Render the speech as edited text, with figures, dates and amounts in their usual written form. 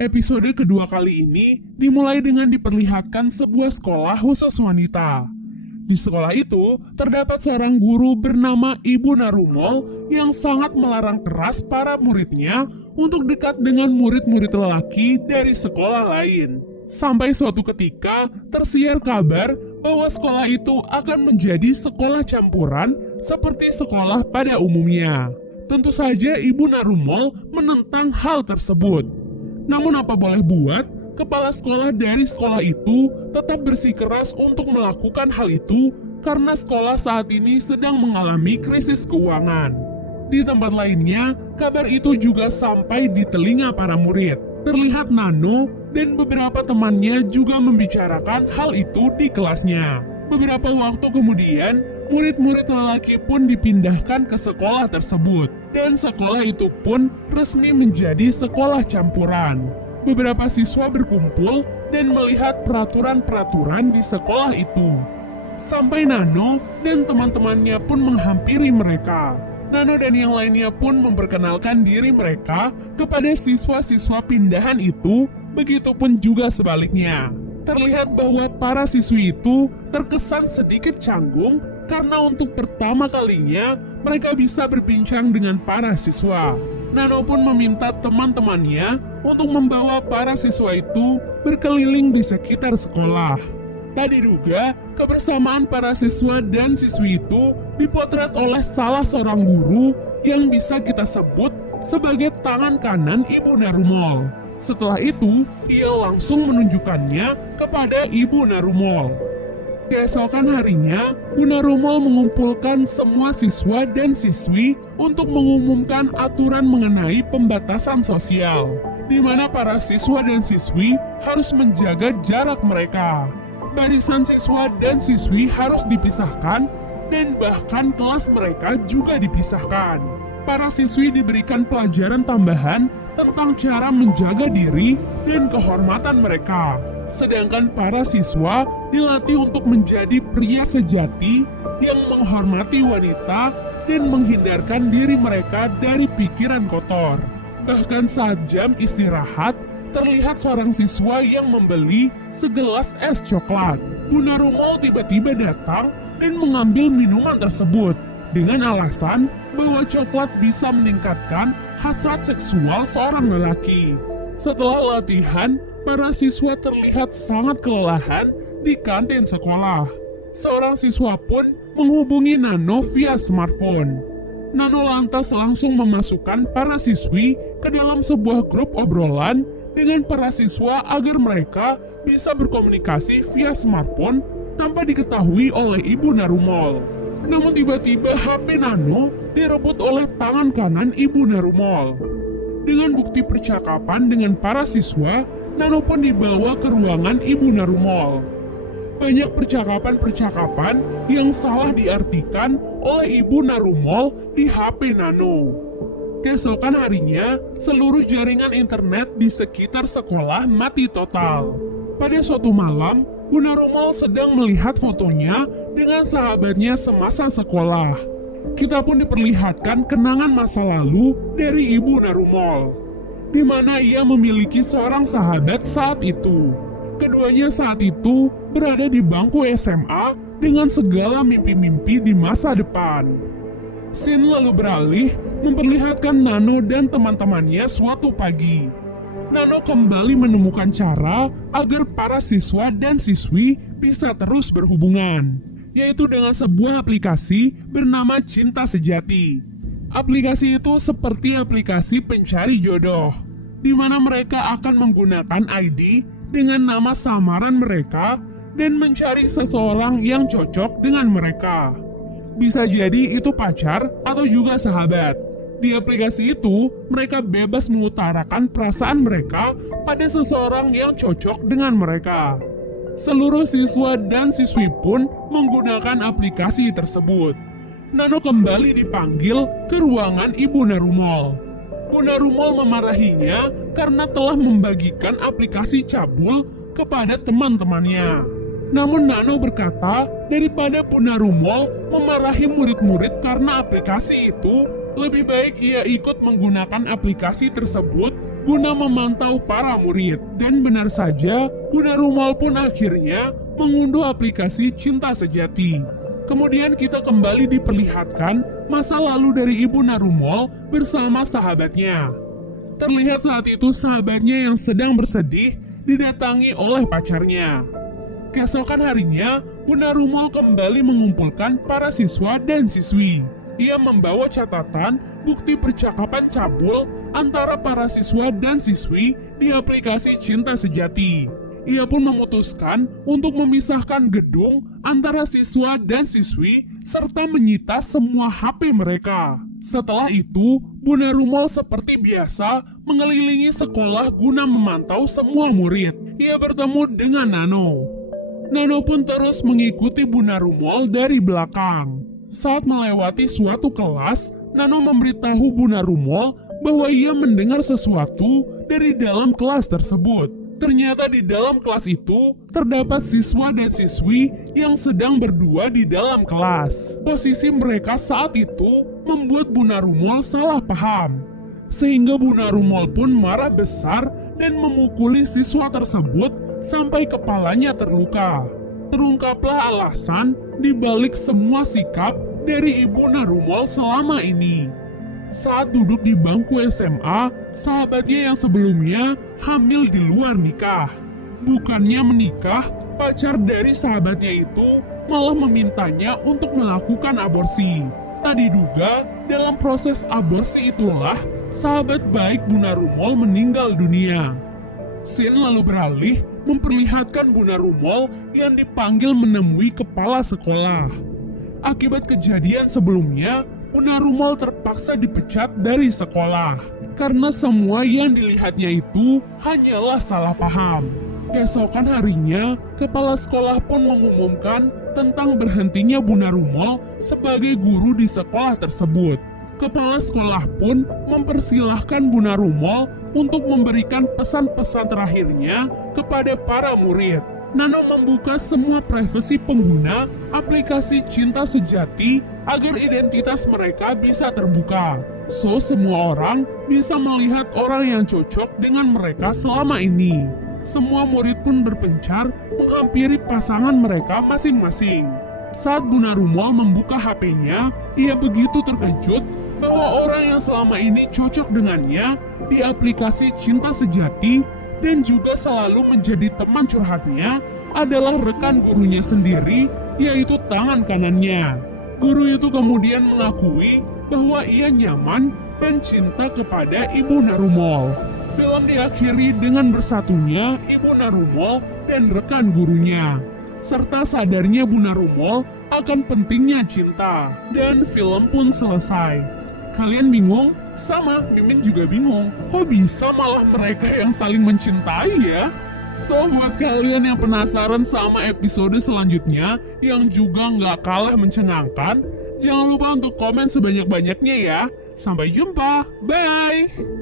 Episode kedua kali ini dimulai dengan diperlihatkan sebuah sekolah khusus wanita. Di sekolah itu, terdapat seorang guru bernama Ibu Narumol yang sangat melarang keras para muridnya untuk dekat dengan murid-murid lelaki dari sekolah lain. Sampai suatu ketika, tersiar kabar bahwa sekolah itu akan menjadi sekolah campuran seperti sekolah pada umumnya. Tentu saja Ibu Narumol menentang hal tersebut. Namun apa boleh buat, kepala sekolah dari sekolah itu tetap bersikeras untuk melakukan hal itu karena sekolah saat ini sedang mengalami krisis keuangan. Di tempat lainnya, kabar itu juga sampai di telinga para murid. Terlihat Nano dan beberapa temannya juga membicarakan hal itu di kelasnya. Beberapa waktu kemudian, murid-murid lelaki pun dipindahkan ke sekolah tersebut. Dan sekolah itu pun resmi menjadi sekolah campuran. Beberapa siswa berkumpul dan melihat peraturan-peraturan di sekolah itu. Sampai Nano dan teman-temannya pun menghampiri mereka. Nano dan yang lainnya pun memperkenalkan diri mereka kepada siswa-siswa pindahan itu, begitupun juga sebaliknya. Terlihat bahwa para siswi itu terkesan sedikit canggung karena untuk pertama kalinya mereka bisa berbincang dengan para siswa. Nano pun meminta teman-temannya untuk membawa para siswa itu berkeliling di sekitar sekolah. Tak diduga, kebersamaan para siswa dan siswi itu dipotret oleh salah seorang guru yang bisa kita sebut sebagai tangan kanan Ibu Narumol. Setelah itu, ia langsung menunjukkannya kepada Ibu Narumol. Keesokan harinya, Bu Narumol mengumpulkan semua siswa dan siswi untuk mengumumkan aturan mengenai pembatasan sosial, di mana para siswa dan siswi harus menjaga jarak mereka. Barisan siswa dan siswi harus dipisahkan, dan bahkan kelas mereka juga dipisahkan. Para siswi diberikan pelajaran tambahan tentang cara menjaga diri dan kehormatan mereka. Sedangkan para siswa dilatih untuk menjadi pria sejati yang menghormati wanita dan menghindarkan diri mereka dari pikiran kotor. Bahkan saat jam istirahat, terlihat seorang siswa yang membeli segelas es coklat. Bu Narumol tiba-tiba datang dan mengambil minuman tersebut dengan alasan bahwa coklat bisa meningkatkan hasrat seksual seorang lelaki. Setelah latihan, para siswa terlihat sangat kelelahan di kantin sekolah. Seorang siswa pun menghubungi Nano via smartphone. Nano lantas langsung memasukkan para siswi ke dalam sebuah grup obrolan dengan para siswa agar mereka bisa berkomunikasi via smartphone tanpa diketahui oleh Ibu Narumol. Namun tiba-tiba HP Nano direbut oleh tangan kanan Ibu Narumol. Dengan bukti percakapan dengan para siswa, Nano pun dibawa ke ruangan Ibu Narumol. Banyak percakapan-percakapan yang salah diartikan oleh Ibu Narumol di HP Nano. Keesokan harinya, seluruh jaringan internet di sekitar sekolah mati total. Pada suatu malam, Bu Narumol sedang melihat fotonya dengan sahabatnya semasa sekolah. Kita pun diperlihatkan kenangan masa lalu dari Ibu Narumol, di mana ia memiliki seorang sahabat saat itu. Keduanya saat itu berada di bangku SMA dengan segala mimpi-mimpi di masa depan. Scene lalu beralih memperlihatkan Nano dan teman-temannya suatu pagi. Nano kembali menemukan cara agar para siswa dan siswi bisa terus berhubungan, yaitu dengan sebuah aplikasi bernama Cinta Sejati. Aplikasi itu seperti aplikasi pencari jodoh, di mana mereka akan menggunakan ID dengan nama samaran mereka dan mencari seseorang yang cocok dengan mereka. Bisa jadi itu pacar atau juga sahabat. Di aplikasi itu, mereka bebas mengutarakan perasaan mereka pada seseorang yang cocok dengan mereka. Seluruh siswa dan siswi pun menggunakan aplikasi tersebut. Nano kembali dipanggil ke ruangan Ibu Narumol. Bu Narumol memarahinya karena telah membagikan aplikasi cabul kepada teman-temannya. Namun Nano berkata, daripada Bu Narumol memarahi murid-murid karena aplikasi itu, lebih baik ia ikut menggunakan aplikasi tersebut guna memantau para murid. Dan benar saja, Bunda Rumol pun akhirnya mengunduh aplikasi Cinta Sejati. Kemudian kita kembali diperlihatkan masa lalu dari Ibu Narumol bersama sahabatnya. Terlihat saat itu sahabatnya yang sedang bersedih didatangi oleh pacarnya. Keesokan harinya, Bunda Rumol kembali mengumpulkan para siswa dan siswi. Ia membawa catatan bukti percakapan cabul antara para siswa dan siswi di aplikasi Cinta Sejati. Ia pun memutuskan untuk memisahkan gedung antara siswa dan siswi serta menyita semua HP mereka. Setelah itu, Bunda Rumol seperti biasa mengelilingi sekolah guna memantau semua murid. Ia bertemu dengan Nano. Nano pun terus mengikuti Bunda Rumol dari belakang. Saat melewati suatu kelas, Nano memberitahu Bunda Rumol bahwa ia mendengar sesuatu dari dalam kelas tersebut. Ternyata di dalam kelas itu terdapat siswa dan siswi yang sedang berdua di dalam kelas. Posisi mereka saat itu membuat Bunda Rumol salah paham. Sehingga Bunda Rumol pun marah besar dan memukuli siswa tersebut sampai kepalanya terluka. Terungkaplah alasan dibalik semua sikap dari Ibu Narumol selama ini. Saat duduk di bangku SMA, sahabatnya yang sebelumnya hamil di luar nikah. Bukannya menikah, pacar dari sahabatnya itu malah memintanya untuk melakukan aborsi. Tak diduga, dalam proses aborsi itulah sahabat baik Bunda Rumol meninggal dunia. Scene lalu beralih memperlihatkan Bunda Rumol yang dipanggil menemui kepala sekolah. Akibat kejadian sebelumnya, Bunda Rumol terpaksa dipecat dari sekolah karena semua yang dilihatnya itu hanyalah salah paham. Keesokan harinya, kepala sekolah pun mengumumkan tentang berhentinya Bunda Rumol sebagai guru di sekolah tersebut. Kepala sekolah pun mempersilahkan Bunda Rumol untuk memberikan pesan-pesan terakhirnya kepada para murid. Nano membuka semua privasi pengguna aplikasi Cinta Sejati agar identitas mereka bisa terbuka. So, semua orang bisa melihat orang yang cocok dengan mereka selama ini. Semua murid pun berpencar menghampiri pasangan mereka masing-masing. Saat Bunda Rumol membuka HP-nya, ia begitu terkejut bahwa orang yang selama ini cocok dengannya di aplikasi Cinta Sejati dan juga selalu menjadi teman curhatnya adalah rekan gurunya sendiri, yaitu tangan kanannya. Guru itu kemudian mengakui bahwa ia nyaman dan cinta kepada Ibu Narumol. Film diakhiri dengan bersatunya Ibu Narumol dan rekan gurunya, serta sadarnya Bunda Rumol akan pentingnya cinta, dan film pun selesai. Kalian bingung? Sama, Mimin juga bingung. Kok bisa malah mereka yang saling mencintai ya? So, buat kalian yang penasaran sama episode selanjutnya yang juga nggak kalah mencengangkan, jangan lupa untuk komen sebanyak-banyaknya ya. Sampai jumpa, bye!